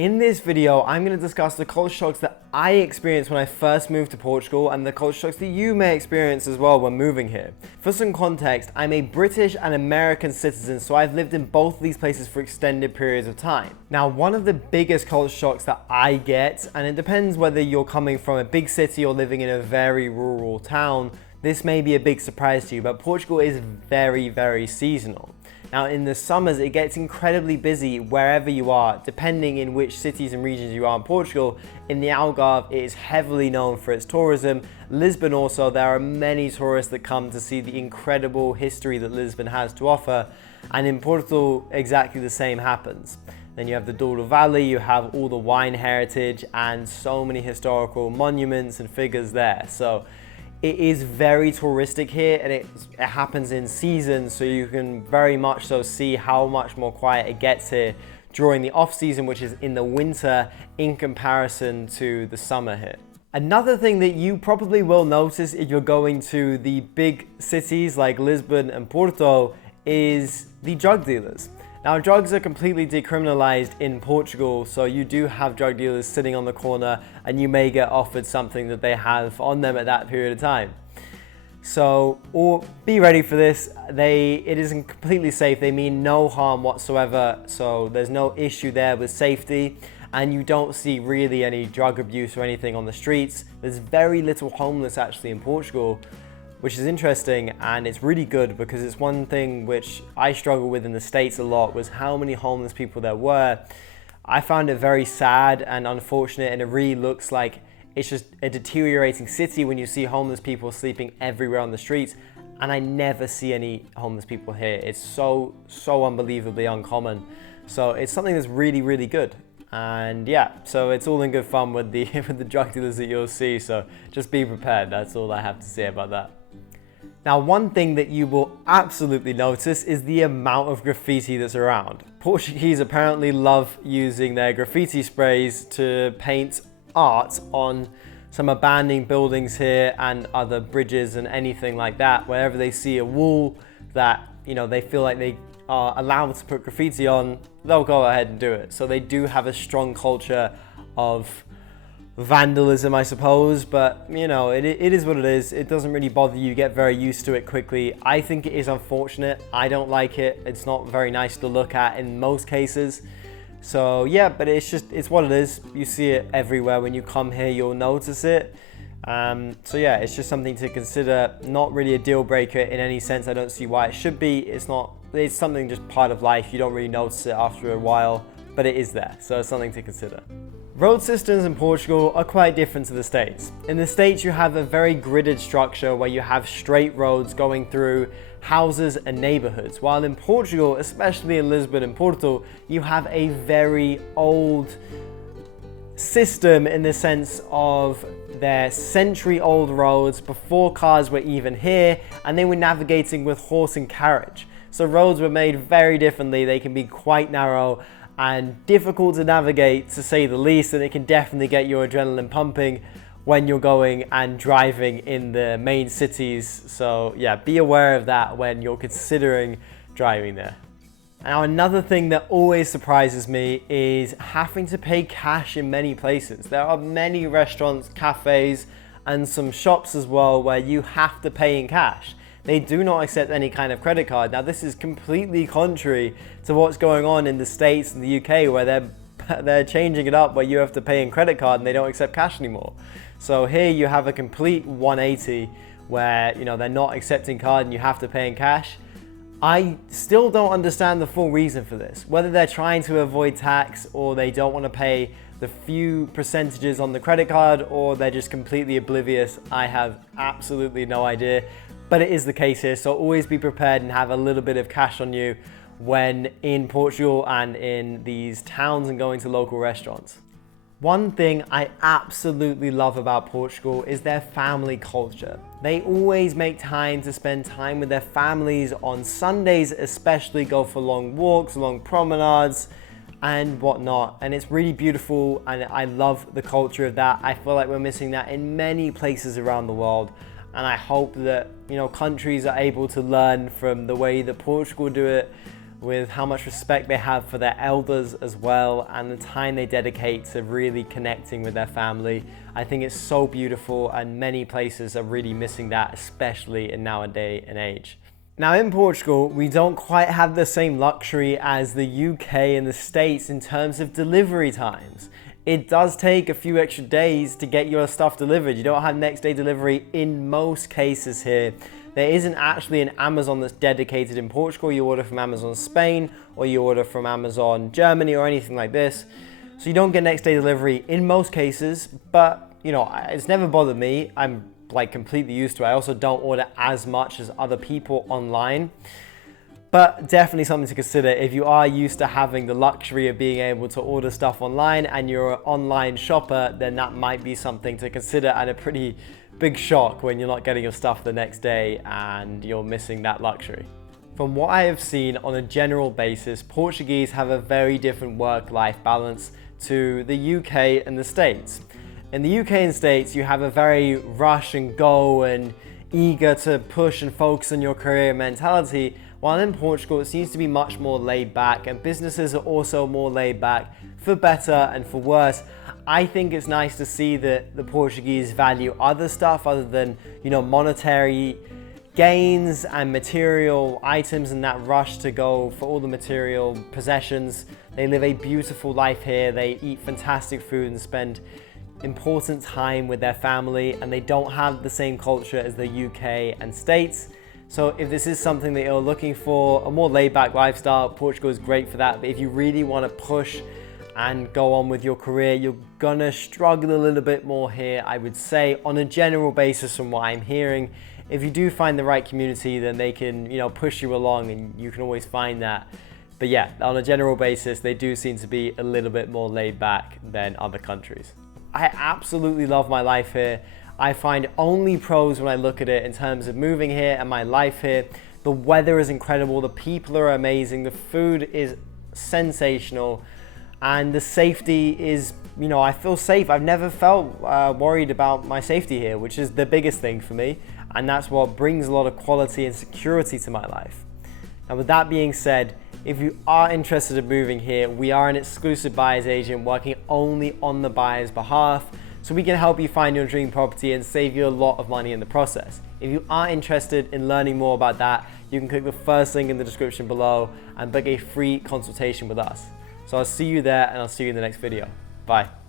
In this video, I'm going to discuss the culture shocks that I experienced when I first moved to Portugal and the culture shocks that you may experience as well when moving here. For some context, I'm a British and American citizen, so I've lived in both of these places for extended periods of time. Now, one of the biggest culture shocks that I get, and it depends whether you're coming from a big city or living in a very rural town, this may be a big surprise to you, but Portugal is very, very seasonal. Now in the summers, it gets incredibly busy wherever you are, depending in which cities and regions you are in Portugal. In the Algarve, it is heavily known for its tourism. Lisbon also, there are many tourists that come to see the incredible history that Lisbon has to offer. And in Portugal, exactly the same happens. Then you have the Douro Valley, you have all the wine heritage and so many historical monuments and figures there. So it is very touristic here, and it happens in seasons, so you can very much so see how much more quiet it gets here during the off season, which is in the winter, in comparison to the summer here. Another thing that you probably will notice if you're going to the big cities like Lisbon and Porto is the drug dealers. Now, drugs are completely decriminalized in Portugal, so you do have drug dealers sitting on the corner and you may get offered something that they have on them at that period of time. So, or be ready for this. It isn't completely safe. They mean no harm whatsoever, so there's no issue there with safety, and you don't see really any drug abuse or anything on the streets. There's very little homeless actually in Portugal, which is interesting, and it's really good because it's one thing which I struggle with in the States a lot, was how many homeless people there were. I found it very sad and unfortunate, and it really looks like it's just a deteriorating city when you see homeless people sleeping everywhere on the streets, and I never see any homeless people here. It's so unbelievably uncommon. So it's something that's really, really good. And yeah, so it's all in good fun with the drug dealers that you'll see, so just be prepared. That's all I have to say about that. Now, one thing that you will absolutely notice is the amount of graffiti that's around. Portuguese apparently love using their graffiti sprays to paint art on some abandoned buildings here and other bridges and anything like that. Wherever they see a wall that, they feel like they are allowed to put graffiti on, they'll go ahead and do it. So they do have a strong culture of vandalism, I suppose, but it is what it is. It doesn't really bother you. You get very used to it quickly. I think it is unfortunate. I don't like it. It's not very nice to look at in most cases. So yeah, but it's what it is. You see it everywhere. When you come here, you'll notice it. So yeah, it's just something to consider. Not really a deal breaker in any sense. I don't see why it should be. It's something just part of life. You don't really notice it after a while, but it is there. So it's something to consider. Road systems in Portugal are quite different to the States. In the States, you have a very gridded structure where you have straight roads going through houses and neighborhoods, while in Portugal, especially in Lisbon and Porto, you have a very old system in the sense of their century-old roads before cars were even here, and they were navigating with horse and carriage. So roads were made very differently. They can be quite narrow and difficult to navigate, to say the least, and it can definitely get your adrenaline pumping when you're going and driving in the main cities. So yeah, be aware of that when you're considering driving there. Now, another thing that always surprises me is having to pay cash in many places. There are many restaurants, cafes, and some shops as well where you have to pay in cash. They do not accept any kind of credit card. Now, this is completely contrary to what's going on in the States and the UK, where they're changing it up, where you have to pay in credit card and they don't accept cash anymore. So here you have a complete 180 where they're not accepting card and you have to pay in cash. I still don't understand the full reason for this. Whether they're trying to avoid tax, or they don't want to pay the few percentages on the credit card, or they're just completely oblivious, I have absolutely no idea. But it is the case here, so always be prepared and have a little bit of cash on you when in Portugal and in these towns and going to local restaurants. One thing I absolutely love about Portugal is their family culture. They always make time to spend time with their families on Sundays, especially go for long walks, long promenades and whatnot. And it's really beautiful, and I love the culture of that. I feel like we're missing that in many places around the world. And I hope that countries are able to learn from the way that Portugal do it, with how much respect they have for their elders as well, and the time they dedicate to really connecting with their family. I think it's so beautiful, and many places are really missing that, especially in nowadays and age. Now in Portugal, we don't quite have the same luxury as the UK and the States in terms of delivery times. It does take a few extra days to get your stuff delivered. You don't have next day delivery in most cases here. There isn't actually an Amazon that's dedicated in Portugal. You order from Amazon Spain, or you order from Amazon Germany, or anything like this. So you don't get next day delivery in most cases, but you know, it's never bothered me. I'm like completely used to it. I also don't order as much as other people online, but definitely something to consider if you are used to having the luxury of being able to order stuff online and you're an online shopper. Then that might be something to consider, and a pretty big shock when you're not getting your stuff the next day and you're missing that luxury. From what I have seen on a general basis, Portuguese have a very different work-life balance to the UK and the States. In the UK and States, you have a very rush and go and eager to push and focus on your career mentality, while in Portugal it seems to be much more laid back, and businesses are also more laid back, for better and for worse. I think it's nice to see that the Portuguese value other stuff other than, you know, monetary gains and material items, and that rush to go for all the material possessions. They live a beautiful life here. They eat fantastic food and spend important time with their family, and they don't have the same culture as the UK and States. So if this is something that you're looking for, a more laid-back lifestyle, Portugal is great for that. But if you really want to push and go on with your career, you're gonna struggle a little bit more here, I would say, on a general basis from what I'm hearing. If you do find the right community, then they can, you know, push you along, and you can always find that. But yeah, on a general basis, they do seem to be a little bit more laid back than other countries. I absolutely love my life here. I find only pros when I look at it in terms of moving here and my life here. The weather is incredible, the people are amazing, the food is sensational, and the safety is, you know, I feel safe. I've never felt worried about my safety here, which is the biggest thing for me, and that's what brings a lot of quality and security to my life. Now with that being said, if you are interested in moving here, we are an exclusive buyer's agent working only on the buyer's behalf, so we can help you find your dream property and save you a lot of money in the process. If you are interested in learning more about that, you can click the first link in the description below and book a free consultation with us. So I'll see you there, and I'll see you in the next video. Bye.